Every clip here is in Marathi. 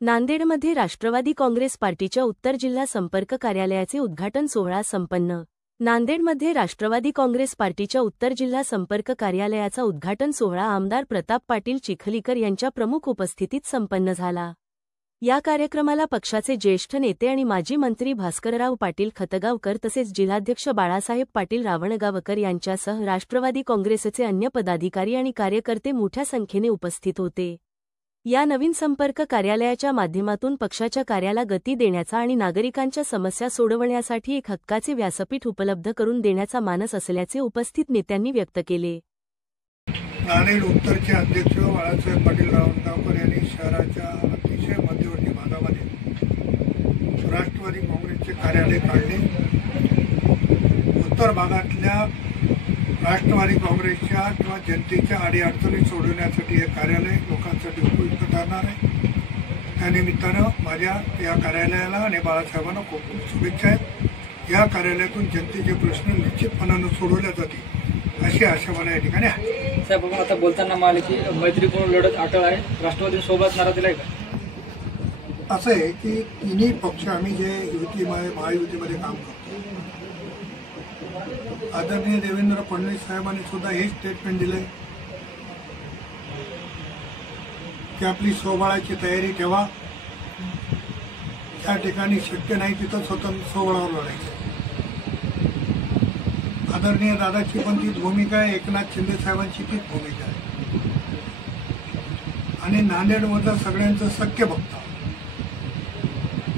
नांदेडमध्ये राष्ट्रवादी काँग्रेस पार्टीच्या उत्तर जिल्हा संपर्क कार्यालयाचे उद्घाटन सोहळा संपन्न। नांदेडमध्ये राष्ट्रवादी काँग्रेस पार्टीच्या उत्तर जिल्हा संपर्क कार्यालयाचा उद्घाटन सोहळा आमदार प्रताप पाटील चिखलीकर यांच्या प्रमुख उपस्थितीत संपन्न झाला। या कार्यक्रमाला पक्षाचे ज्येष्ठ नेते आणि माजी मंत्री भास्करराव पाटील खतगावकर तसेच जिल्हाध्यक्ष बाळासाहेब पाटील रावणगावकर यांच्यासह राष्ट्रवादी काँग्रेसचे अन्य पदाधिकारी आणि कार्यकर्ते मोठ्या संख्येने उपस्थित होते। या नवीन संपर्क कार्यालयाच्या माध्यमातून पक्षाच्या कार्याला गती देण्याचा आणि नागरिकांच्या समस्या सोडवण्यासाठी एक हक्काचे व्यासपीठ उपलब्ध करून देण्याचा मानस असल्याचे उपस्थित नेत्यांनी व्यक्त केले। नांदेड उत्तरचे अध्यक्ष बाळासाहेब पाटील रावणगावकर यांनी शहराच्या अतिशय मध्यवर्ती भागामध्ये राष्ट्रवादी काँग्रेसचे कार्यालय काढले। उत्तर भागातल्या राष्ट्रवादी काँग्रेसच्या किंवा जनतेच्या अडीअडचणी सोडवण्यासाठी हे कार्यालय लोकांसाठी उपयुक्त ठरणार आहे। त्यानिमित्तानं माझ्या या कार्यालयाला आणि बाळासाहेबांना खूप खूप शुभेच्छा आहेत। या कार्यालयातून जनतेचे प्रश्न निश्चितपणानं सोडवले जातील अशी आशा मला या ठिकाणी आहे। साहेब, आपण आता बोलताना म्हणाले की मैत्रीपूर्ण लढत अटळ आहे, राष्ट्रवादीसोबत नारा दिलाय का? असं आहे की तिन्ही पक्ष आम्ही जे महायुतीमध्ये काम करतो, आदरणीय देवेंद्र फडणवीस साहेबांनी सुद्धा हे स्टेटमेंट दिलंय की आपली सोबळाची तयारी ठेवा, त्या ठिकाणी शक्य नाही तिथं स्वतंत्र सोबळावर लढायचं। आदरणीय दादाची पण तीच भूमिका आहे, एकनाथ शिंदे साहेबांची तीच भूमिका आहे आणि नांदेडमधलं सगळ्यांचं सख्य बघता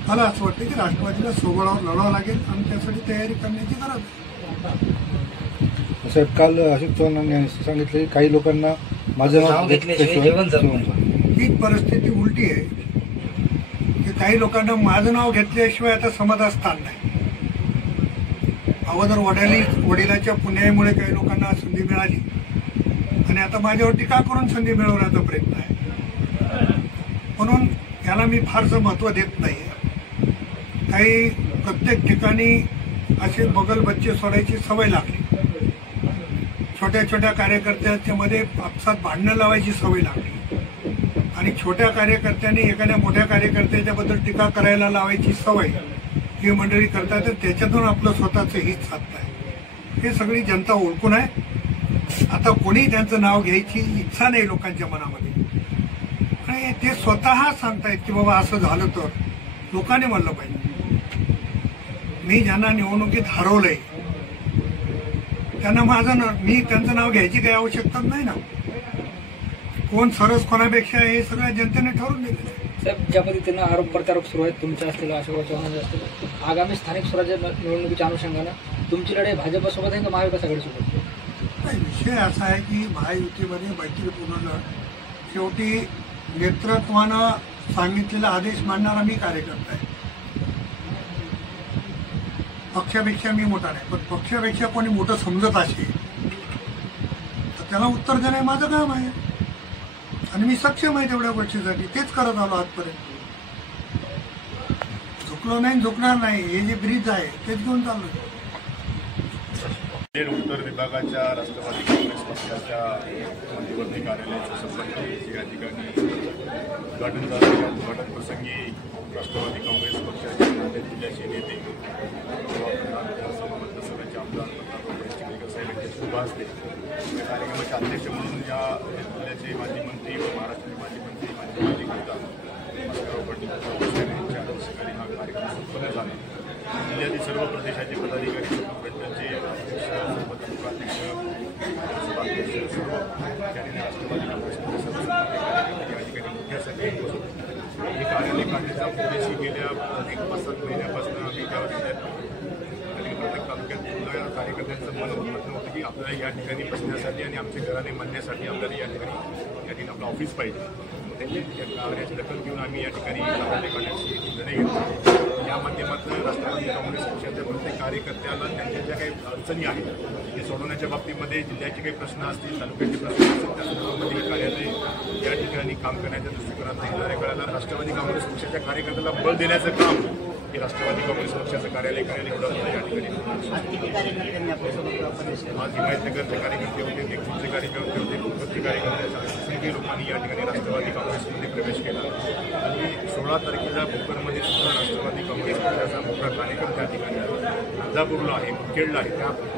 मला असं वाटतं की राष्ट्रवादीला सोबळावर लढावं लागेल आणि त्यासाठी तयारी करण्याची गरज आहे। साहेब, काल अशोक चव्हाण यांनी सांगितलं की काही लोकांना माझं नाव हीच परिस्थिती उलटी आहे की काही लोकांना माझं नाव घेतल्याशिवाय आता समाधान नाही। अगोदर वडिलाच्या पुण्यामुळे काही लोकांना संधी मिळाली आणि आता माझ्यावर टीका करून संधी मिळवण्याचा प्रयत्न आहे, म्हणून याला मी फारसं महत्त्व देत नाही। काही प्रत्येक ठिकाणी असे बगल बच्चे सोडायची सवय लागली, छोट्या छोट्या कार्यकर्त्यांच्या मध्ये आपसात भांडणं लावायची सवय लागली आणि छोट्या कार्यकर्त्यांनी एखाद्या मोठ्या कार्यकर्त्याच्याबद्दल टीका करायला लावायची सवय ही मंडळी करतात, तर त्याच्यातून आपलं स्वतःचं हित साधत आहे। हे सगळी जनता ओळखून आहे। आता कोणी त्यांचं नाव घ्यायची इच्छा नाही लोकांच्या मनामध्ये आणि ते स्वतः सांगतायत की बाबा असं झालं तर लोकांनी म्हणलं पाहिजे। मी ज्यांना निवडणुकीत हरवलंय त्यांना मी त्यांचं नाव घ्यायची काही आवश्यकता नाही ना। कोण सरस कोणापेक्षा हे सगळ्या जनतेने ठरवून दिलेलं आहे। साहेब, ज्या पद्धतीनं आरोप प्रत्यारोप सुरू आहेत तुमच्या असलेला अशोक चव्हाण असतील, आगामी स्थानिक स्वराज्य निवडणुकीच्या अनुषंगानं तुमची लढाई भाजपसोबत आहे का महाविकास आघाडीसोबत? नाही, विषय असा आहे की महायुतीमध्ये मैत्रीपूर्ण लढत, शेवटी नेतृत्वानं सांगितलेला आदेश मानणारा मी कार्यकर्ता आहे। पक्षापेक्षा मी मोठा नाही, पण पक्षापेक्षा कोणी मोठं समजत असेल तर त्याला उत्तर देणं माझं काम आहे आणि मी सक्षम आहे तेवढ्या गोष्टीसाठी, तेच करत आलो आजपर्यंत। झुकलो नाही, झुकणार नाही, हे जे ब्रिज आहे तेच घेऊन चाललो। नांदेड उत्तर विभागाच्या राष्ट्रवादी काँग्रेस पक्षाच्या मध्यवर्ती कार्यालयाचं संपर्क या ठिकाणी उद्घाटन झालं। या उद्घाटन प्रसंगी राष्ट्रवादी काँग्रेस पक्षाचे नांदेड जिल्ह्याचे नेते मतदारसंघाचे आमदार चिखलीकर साहेब यांचे शुभ हस्ते या कार्यक्रमाचे अध्यक्ष म्हणून या जिल्ह्याचे माजी मंत्री व महाराष्ट्राचे माजी मंत्री माजी कार्यकर्ता भास्करराव पाटील यांच्या अध्यक्षतेखाली हा कार्यक्रम संपन्न झाला। जिल्ह्यातील सर्व प्रदेशाचे पदाधिकारी, संघटनांचे अध्यक्ष, सर्व तालुकाध्यक्ष, सभाध्यक्ष, सर्व ठिकाणी राष्ट्रवादी काँग्रेसमध्ये सदस्य या ठिकाणी मोठ्या संख्येने बसून हे कार्यालय काढण्याचा उद्देश गेल्या 1-5 महिन्यापासून आम्ही त्या आणि प्रत्येक तालुक्यात कार्यकर्त्यांचं मन होतं की आपल्याला या ठिकाणी बसण्यासाठी आणि आमच्या घराने मानण्यासाठी आपल्याला या ठिकाणी आपलं ऑफिस पाहिजे। त्यांच्या कार्याची दखल घेऊन आम्ही या ठिकाणी कार्यालय काढण्याची निर्णय घेतला। या माध्यमातून राष्ट्रवादी काँग्रेस पक्षाच्या प्रत्येक कार्यकर्त्याला त्यांच्या ज्या काही अडचणी आहेत ते सोडवण्याच्या बाबतीमध्ये, जिल्ह्याचे काही प्रश्न असतील, तालुक्याचे प्रश्न असतील, त्या संदर्भामध्ये कार्यालय या ठिकाणी काम करण्याच्या दृष्टिकोनात येणाऱ्या काळाला राष्ट्रवादी काँग्रेस पक्षाच्या कार्यकर्त्याला बळ देण्याचं काम हे राष्ट्रवादी काँग्रेस पक्षाचं कार्यालय करायला एवढं या ठिकाणी आज हिमायतनगरचे कार्यकर्ते होते, देगलूरचे कार्यकर्ते होते, कोकणचे कार्यकर्ते, असंख्य लोकांनी या ठिकाणी राष्ट्रवादी काँग्रेसमध्ये प्रवेश केला आणि 16 तारखेला भोकरमध्ये सुद्धा राष्ट्रवादी काँग्रेस पक्षाचा मोठा कार्यक्रम त्या ठिकाणी आहे. इंदापूरला आहे, मुखेडला आहे.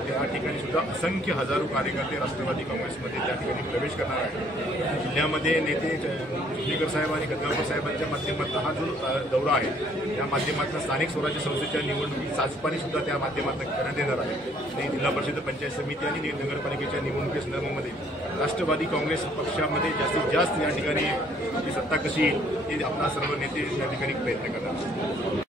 त्या ठिकाणी सुद्धा असंख्य हजारो कार्यकर्ते राष्ट्रवादी काँग्रेसमध्ये त्या ठिकाणी प्रवेश करणार आहेत. जिल्ह्यामध्ये नेते चिखलीकर साहेब आणि गंगापूर साहेबांच्या माध्यमातून हा जो दौरा आहे त्या माध्यमातून स्थानिक स्वराज्य संस्थेच्या निवडणुकीची चाचपणी सुद्धा त्या माध्यमातून करण्यात येणार आहे. आणि जिल्हा परिषद, पंचायत समिती आणि नगरपालिकेच्या निवडणुकी संदर्भामध्ये राष्ट्रवादी काँग्रेस पक्षामध्ये जास्तीत जास्त या ठिकाणी सत्ता कशी येईल हे आपला सर्व नेते या ठिकाणी प्रयत्न करणार.